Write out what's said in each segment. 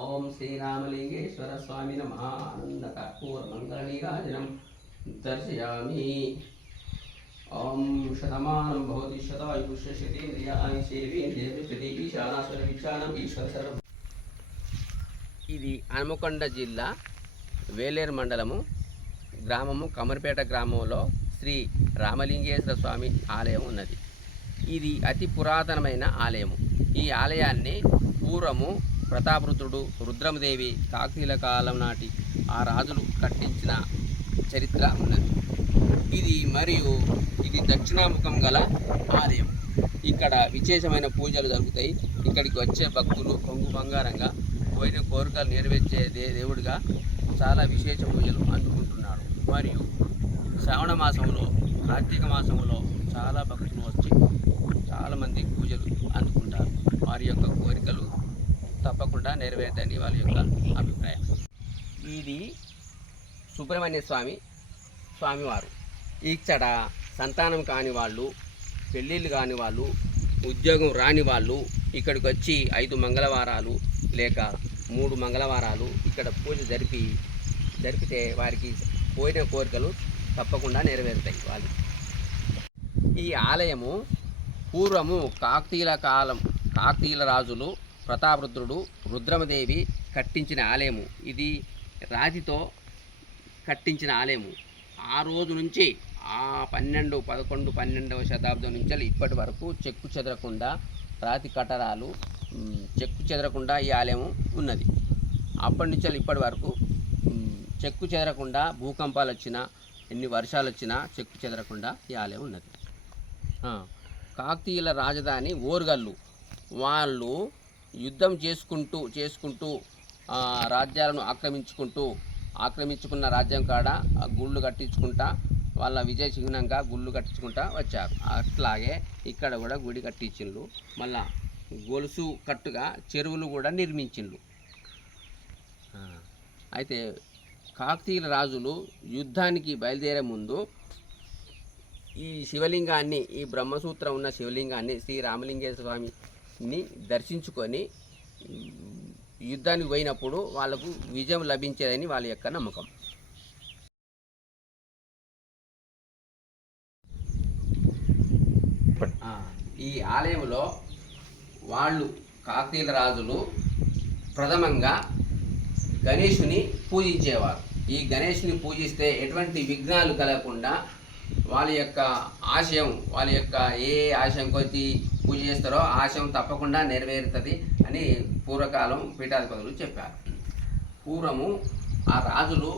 ఓం శ్రీరామలింగేశ్వర స్వామి దర్శయామి ఓం శతమానం భవతి ఈశ్వర సర్వ ఇది హనుమకొండ జిల్లా వేలేరు మండలము గ్రామము కమరిపేట గ్రామంలో శ్రీ రామలింగేశ్వర స్వామి ఆలయం ఉన్నది. ఇది అతి పురాతనమైన ఆలయము. ఈ ఆలయాన్ని పూర్వము ప్రతాపరుద్రుడు రుద్రమదేవి కాకతీయుల కాలం నాటి ఆ రాజులు కట్టించిన చరిత్ర ఉన్నది. ఇది మరియు ఇది దక్షిణాముఖం గల ఆలయం. ఇక్కడ విశేషమైన పూజలు జరుగుతాయి. ఇక్కడికి వచ్చే భక్తులు కొంగు బంగారంగా కోరిన కోరికలు నెరవేర్చే దే దేవుడిగా చాలా విశేష పూజలు అందుకుంటున్నాడు. మరియు శ్రావణ మాసంలో కార్తీక మాసంలో చాలా భక్తులు వచ్చి చాలామంది పూజలు అందుకుంటారు. వారి యొక్క కోరికలు తప్పకుండా నెరవేరుతాయని వాళ్ళ యొక్క అభిప్రాయం. ఇది సుబ్రహ్మణ్య స్వామి స్వామివారు. ఇక్కడ సంతానం కాని వాళ్ళు పెళ్ళిళ్ళు కాని వాళ్ళు ఉద్యోగం రాని వాళ్ళు ఇక్కడికి వచ్చి ఐదు మంగళవారాలు లేక మూడు మంగళవారాలు ఇక్కడ పూజ జరిపి జరిపితే వారికి పోయిన కోరికలు తప్పకుండా నెరవేరుతాయి వాళ్ళు ఈ ఆలయము పూర్వము కాకతీయుల కాలం కాకతీయుల రాజులు ప్రతాపరుద్రుడు రుద్రమదేవి కట్టించిన ఆలయము. ఇది రాతితో కట్టించిన ఆలయము. ఆ రోజు నుంచి ఆ పన్నెండు పదకొండు పన్నెండవ శతాబ్దం నుంచి ఇప్పటి వరకు చెక్కు చెదరకుండా రాతి కటరాలు చెక్కు చెదరకుండా ఈ ఆలయం ఉన్నది. అప్పటి నుంచి ఇప్పటి వరకు చెక్కు చెదరకుండా భూకంపాలు వచ్చినా ఎన్ని వర్షాలు వచ్చినా చెక్కు చెదరకుండా ఈ ఆలయం ఉన్నది. కాకతీయుల రాజధాని ఓర్గల్లు. వాళ్ళు యుద్ధం చేసుకుంటూ చేసుకుంటూ రాజ్యాలను ఆక్రమించుకుంటూ ఆక్రమించుకున్న రాజ్యం కాడ గుళ్ళు కట్టించుకుంటా వాళ్ళ విజయ చిహ్నంగా గుళ్ళు కట్టించుకుంటా వచ్చారు. అట్లాగే ఇక్కడ కూడా గుడి కట్టించిండ్రు. మళ్ళా గొలుసు కట్టుగా చెరువులు కూడా నిర్మించిండ్రు. అయితే కాకతీయుల రాజులు యుద్ధానికి బయలుదేరే ముందు ఈ శివలింగాన్ని ఈ బ్రహ్మసూత్రం ఉన్న శివలింగాన్ని శ్రీ రామలింగేశ్వర స్వామిని దర్శించుకొని యుద్ధానికి పోయినప్పుడు వాళ్ళకు విజయం లభించేదని వాళ్ళ యొక్క నమ్మకం. ఈ ఆలయంలో వాళ్ళు కాకతీయుల రాజులు ప్రథమంగా గణేషుని పూజించేవారు. ఈ గణేష్ని పూజిస్తే ఎటువంటి విఘ్నాలు కలగకుండా వాళ్ళ యొక్క ఆశయం వాళ్ళ యొక్క ఏ ఆశయం కొద్ది పూజ చేస్తారో ఆశయం తప్పకుండా నెరవేరుతుంది అని పూర్వకాలం పీఠాధిపతులు చెప్పారు. పూర్వము ఆ రాజులు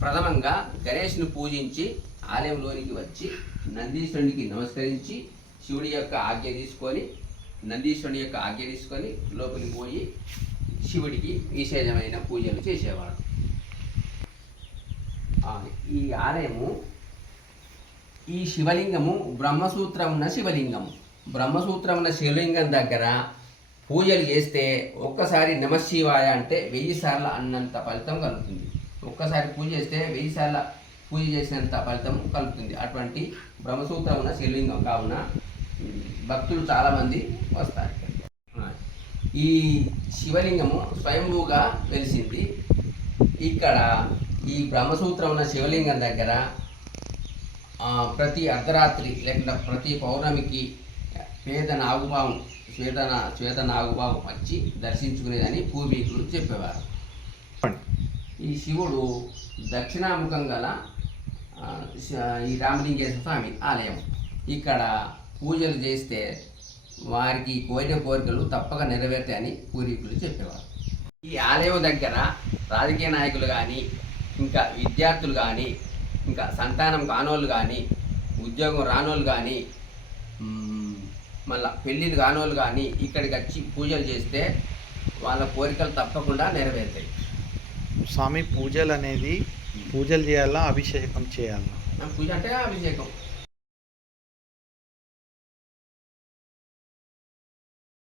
ప్రథమంగా గణేష్ని పూజించి ఆలయంలోనికి వచ్చి నందీశ్వరునికి నమస్కరించి శివుడి యొక్క ఆజ్ఞ తీసుకొని నందీశ్వరుని యొక్క ఆజ్ఞ తీసుకొని లోపలికి పోయి శివుడికి విశేషమైన పూజలు చేసేవాడు ఈ ఆలయము ఈ శివలింగము బ్రహ్మసూత్రం ఉన్న శివలింగము. బ్రహ్మసూత్రం ఉన్న శివలింగం దగ్గర పూజలు చేస్తే ఒక్కసారి నమశివాయ అంటే వెయ్యి సార్లు అన్నంత ఫలితం కలుగుతుంది. ఒక్కసారి పూజ చేస్తే వెయ్యి సార్లు పూజ చేసినంత ఫలితం కలుగుతుంది. అటువంటి బ్రహ్మసూత్రం ఉన్న శివలింగం కావున భక్తులు చాలామంది వస్తారు. ఈ శివలింగము స్వయంభూగా వెలిసింది. ఇక్కడ ఈ బ్రహ్మసూత్రం ఉన్న శివలింగం దగ్గర ప్రతి అర్ధరాత్రి లేకుండా ప్రతి పౌర్ణమికి పేద నాగుభావం శ్వేత శ్వేత నాగుభావం వచ్చి దర్శించుకునేదని పూర్వీకులు చెప్పేవారు. ఈ శివుడు దక్షిణాముఖం గల ఈ రామలింగేశ్వర స్వామి ఆలయం. ఇక్కడ పూజలు చేస్తే వారికి కోరిన కోరికలు తప్పక నెరవేర్తాయని పూర్వీకులు చెప్పేవారు. ఈ ఆలయం దగ్గర రాజకీయ నాయకులు కానీ ఇంకా విద్యార్థులు కానీ ఇంకా సంతానం కానోళ్ళు కానీ ఉద్యోగం రానోళ్ళు కానీ మళ్ళా పెళ్ళిళ్ళు కానోళ్ళు కానీ ఇక్కడికి వచ్చి పూజలు చేస్తే వాళ్ళ కోరికలు తప్పకుండా నెరవేరుతాయి. స్వామి పూజలు అనేది పూజలు చేయాలా అభిషేకం చేయాలా? పూజ అంటే అభిషేకం.